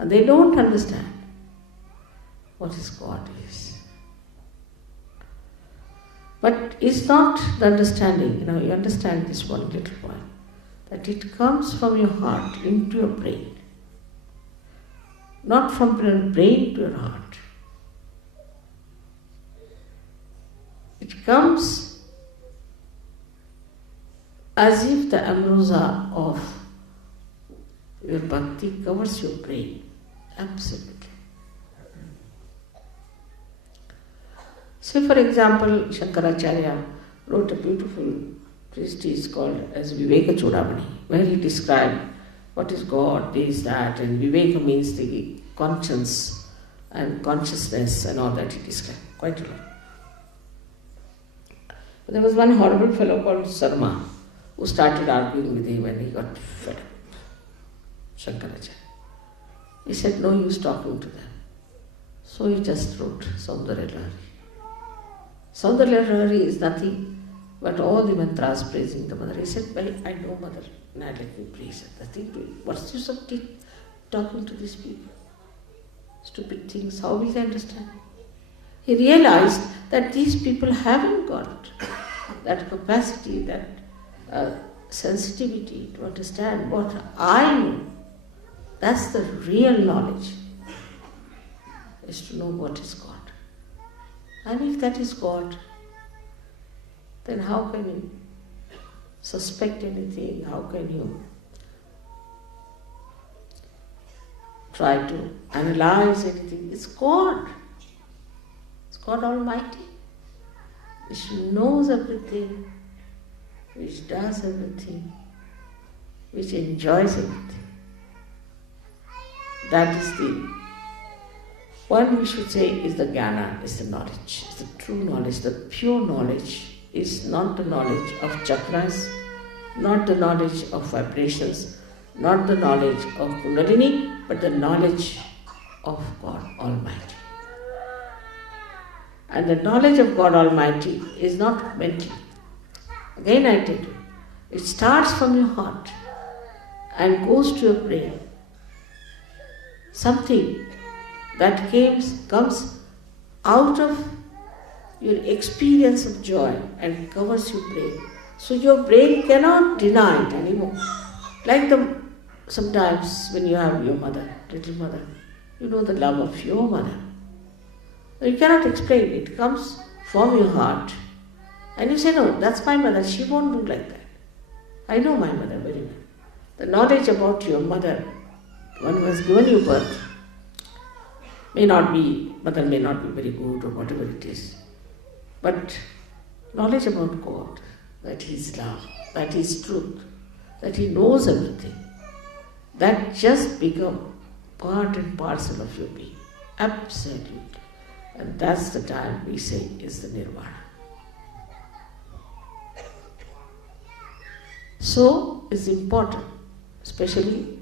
And they don't understand what is God is. But it's not the understanding, you understand this one little point, that it comes from your heart into your brain, not from your brain to your heart. It comes as if the ambrosia of your bhakti covers your brain. Absolutely. So, for example, Shankaracharya wrote a beautiful treatise called as Viveka Chudamani, where he described what is God, this, that, and Viveka means the conscience and consciousness and all that he described quite a lot. But there was one horrible fellow called Sarma who started arguing with him and he got fed up. Shankaracharya. He said, no use talking to them. So he just wrote Saundarya Lahari. Saundarya Lahari is nothing but all the mantras praising the mother. He said, well, I know mother, now let me praise her. What's the use of talking to these people? Stupid things, how will they understand? He realized that these people haven't got that capacity, that sensitivity to understand what I know. That's the real knowledge, is to know what is God. And if that is God, then how can you suspect anything? How can you try to analyze anything? It's God. It's God Almighty, which knows everything, which does everything, which enjoys everything. That is the one we should say is the jnana, is the knowledge, is the true knowledge, the pure knowledge. Is not the knowledge of chakras, not the knowledge of vibrations, not the knowledge of Kundalini, but the knowledge of God Almighty. And the knowledge of God Almighty is not mental. Again I tell you, it starts from your heart and goes to your brain. Something that comes out of your experience of joy and covers your brain. So your brain cannot deny it anymore. Like sometimes when you have your mother, little mother, you know the love of your mother. You cannot explain it. It comes from your heart. And you say, no, that's my mother. She won't do like that. I know my mother very well. The knowledge about your mother, one who has given you birth, mother may not be very good or whatever it is. But knowledge about God, that He is love, that He is truth, that He knows everything, that just become part and parcel of your being. Absolutely. And that's the time we say is the nirvana. So it's important, especially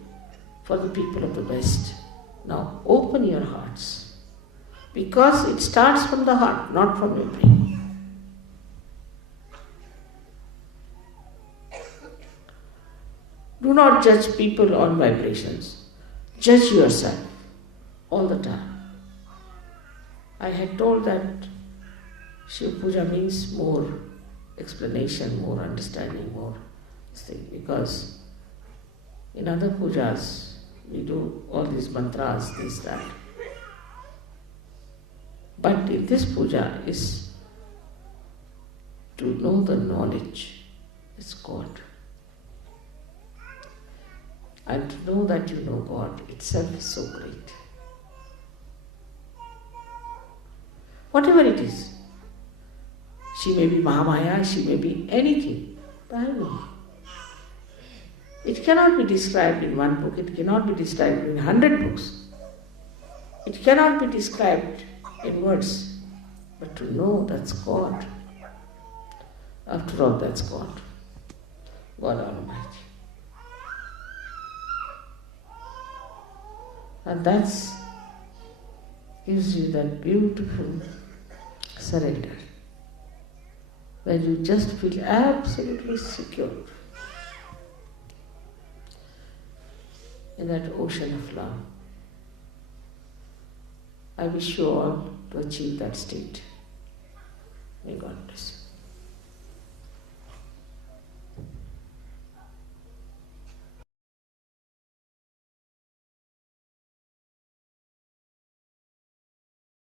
for the people of the West. Now open your hearts, because it starts from the heart, not from your brain. Do not judge people on vibrations. Judge yourself all the time. I had told that Shiv Puja means more explanation, more understanding, more thing, because in other pujas we do all these mantras, this, that. But in this puja is to know the knowledge, it's God. And to know that you know God itself is so great. Whatever it is, she may be Mahamaya, she may be anything, but I know. It cannot be described in one book, it cannot be described in 100 books. It cannot be described in words, but to know that's God. After all, that's God. God Almighty. And that gives you that beautiful surrender, where you just feel absolutely secure in that ocean of love. I wish you all to achieve that state. May God bless you.